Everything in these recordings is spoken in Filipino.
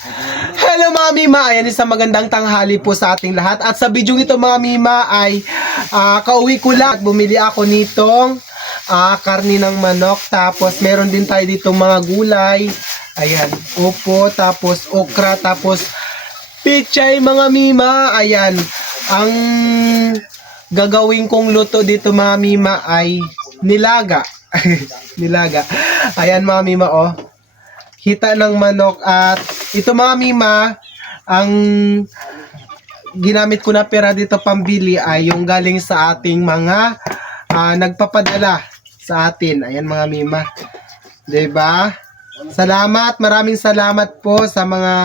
Hello mga Mima! Ayan, isang magandang tanghali po sa ating lahat. At sa video ito mga Mima ay kauwi ko lang at bumili ako nitong karni ng manok. Tapos meron din tayo ditong mga gulay. Ayan, upo, tapos okra, tapos pichay mga Mima. Ayan, ang gagawin kong luto dito mga Mima ay nilaga. Nilaga. Ayan mga Mima, oh. Hita ng manok at ito mga Mima, ang ginamit ko na pera dito pambili ay yung galing sa ating mga nagpapadala sa atin. Ayan mga Mima. 'Di ba? Salamat, maraming salamat po sa mga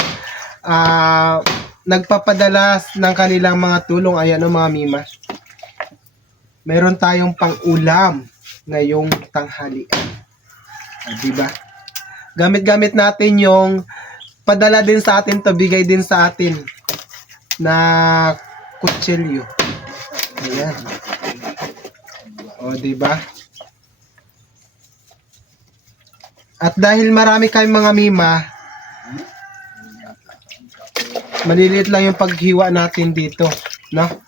nagpapadala ng kanilang mga tulong. Ayan o mga Mima. Meron tayong pang-ulam ngayong tanghalian. 'Di ba? Gamit-gamit natin yung padala din sa atin to, bigay din sa atin na kutsilyo. Ayan. O, diba? At dahil marami kayong mga Mima, maliliit lang yung paghiwa natin dito, no?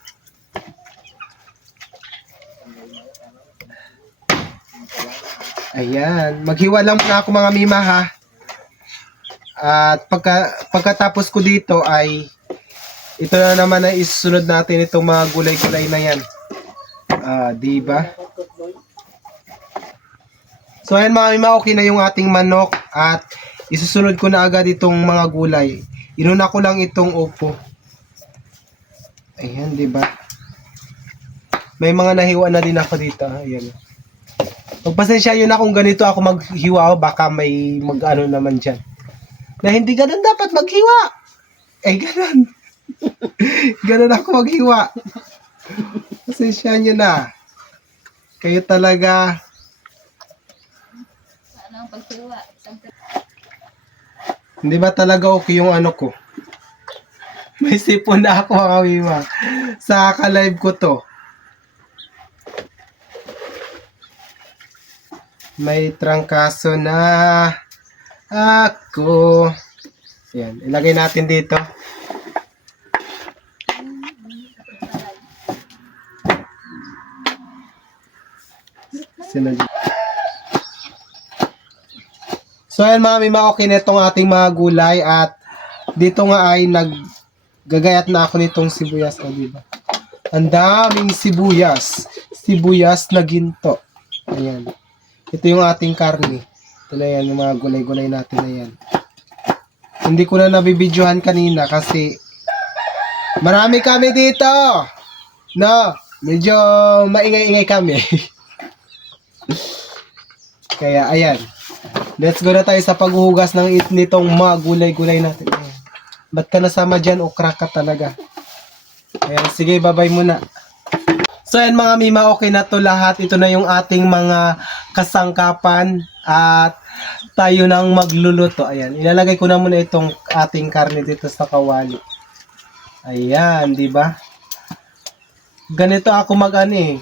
Ayan, maghiwa lang muna ako mga Mima ha. At pagkatapos ko dito ay ito na naman na isusunod natin itong mga gulay-gulay na yan. Diba? So ayan mga Mima, okay na yung ating manok at isusunod ko na agad itong mga gulay. Inuna ko lang itong upo. Ayan, diba? May mga nahiwa na din ako dito. Ayan. Pagpasensya yun na kung ganito ako maghiwa, baka may mag-ano naman dyan. Na hindi ganun dapat maghiwa. Eh, ganun. Ganun ako maghiwa. Pasensya nyo na. Kayo talaga. Anong paghiwa? Hindi ba talaga okay yung ano ko? May sipon na ako mga Mima. Sa ka-live ko to. May trangkaso na ako. Yan, ilagay natin dito. So ayan mga Mima, okay na itong ating mga gulay at dito nga ay naggagayat na ako nitong sibuyas. O diba? Ang daming sibuyas. Sibuyas na ginto. Ayan. Ito yung ating karni. Ito na yan, yung mga gulay-gulay natin na yan. Hindi ko na nabibidyohan kanina kasi marami kami dito. No, medyo maingay-ingay kami. Kaya ayan. Let's go na tayo sa paghuhugas ng nitong mga gulay-gulay natin. Ayan. Ba't ka nasama dyan? Okra ka talaga. Ayan, sige, bye-bye muna. So ayan mga Mima, okay na to lahat. Ito na yung ating mga kasangkapan at tayo nang magluluto. Ayan, ilalagay ko na muna itong ating karne dito sa kawali. Ayan, di ba? Ganito ako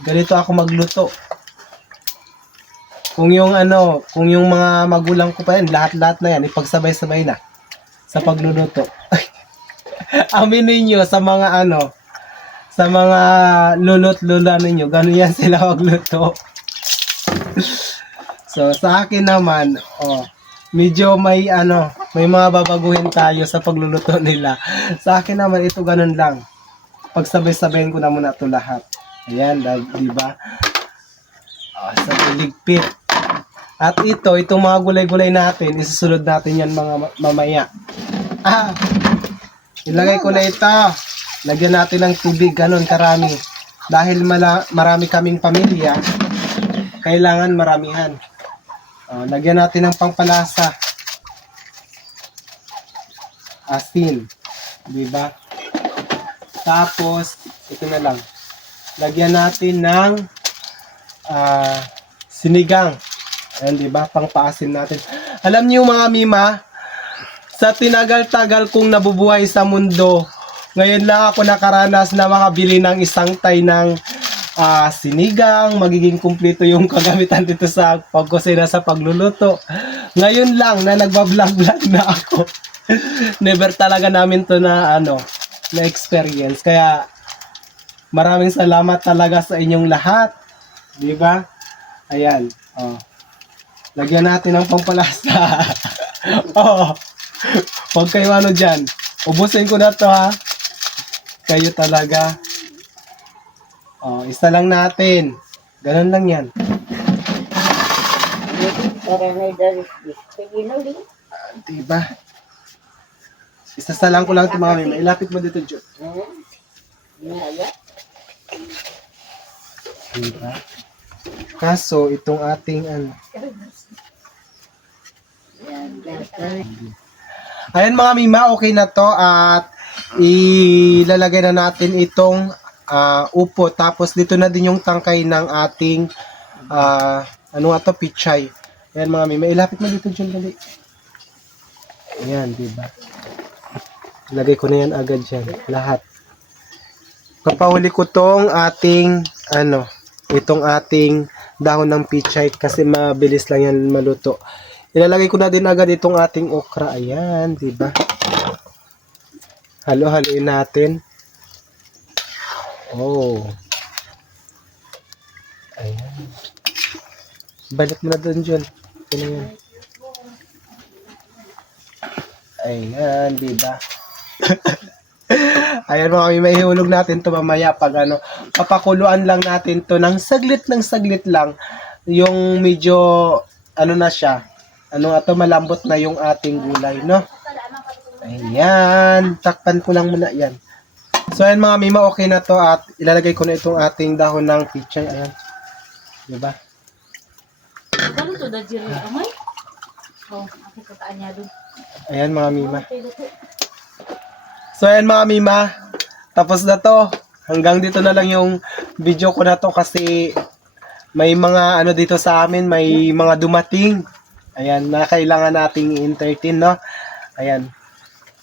ganito ako magluto. Kung yung mga magulang ko pa yan, lahat-lahat na yan, ipagsabay-sabay na sa pagluluto. Aminin nyo sa mga sa mga lulot-lula ninyo, gano'n yan sila magluto. So, sa akin naman, medyo may mga babaguhin tayo sa pagluluto nila. Sa akin naman, ito ganun lang. Pagsabay-sabayin ko na muna ito lahat. Ayan, diba? Sa ligpit. At itong mga gulay-gulay natin, isusunod natin yan mga mamaya. Ilagay ko na ito. Lagyan natin ng tubig, ganun karami. Dahil marami kaming pamilya, kailangan maramihan. Lagyan natin ng pangpalasa. Asin. Diba? Tapos, ito na lang. Lagyan natin ng sinigang. Ayan, diba? Pangpaasin natin. Alam niyo mga Mima, sa tinagal-tagal kong nabubuhay sa mundo, ngayon lang ako nakaranas na makabili ng isang tay ng sinigang, magiging kumpleto yung kagamitan dito sa pagkusina sa pagluluto. Ngayon lang na nagbablog-vlog na ako. Never talaga namin to na na experience. Kaya maraming salamat talaga sa inyong lahat. 'Di ba? Ayan. Oh. Lagyan natin ng pampalasa. Oh. Huwag kayo dyan. Ubusin ko na to ha. Kayo talaga. Oh, isa lang natin. Ganun lang yan. Diba? Isasalang ko lang ito mga mami. Ilapit mo dito, Jo. Diba? Kaso, itong ating Ayan mga mima, okay na to at ilalagay na natin itong upo. Tapos dito na din yung tangkay ng ating pichay. Ayan mga mima, ilapit mo dito dyan dali. Ayan, diba? Lagay ko na yan agad dyan, lahat. Kapahuli ko tong ating itong ating dahon ng pichay kasi mabilis lang yan maluto. Ilalagay ko na din agad itong ating okra. Ayan, diba? Halo-haloin natin. Oh. Ayan. Balik mo na doon, John. Ano yan? Ayan, diba? Ayan mga may mahihulog natin to mamaya pag papakuluan lang natin to ng saglit lang. Yung medyo, na siya. Malambot na yung ating gulay, no? Ayan, takpan ko lang muna yan. So ayan mga mima, okay na to at ilalagay ko na itong ating dahon ng pichay. Ayan. Diba? Ayan mga mima. So ayan mga mima, tapos na to. Hanggang dito na lang yung video ko na to kasi may mga dito sa amin, may mga dumating. Ayan, na kailangan nating i-entertain, no? Ayan.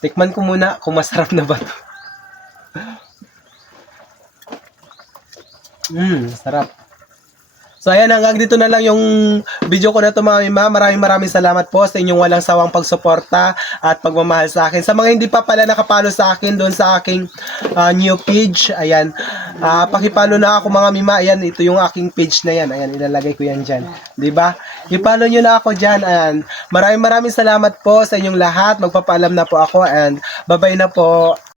Tikman ko muna kung masarap na ba to. Sarap. So ayan, hanggang dito na lang yung video ko na ito mga mima. Maraming salamat po sa inyong walang sawang pagsuporta at pagmamahal sa akin. Sa mga hindi pa pala nakapalo sa akin doon sa aking new page, ayan, pakipalo na ako mga mima. Ayan, ito yung aking page na yan. Ayan, ilalagay ko yan dyan. Diba? Ipalo nyo na ako dyan. Ayan. Maraming salamat po sa inyong lahat. Magpapaalam na po ako and bye-bye na po.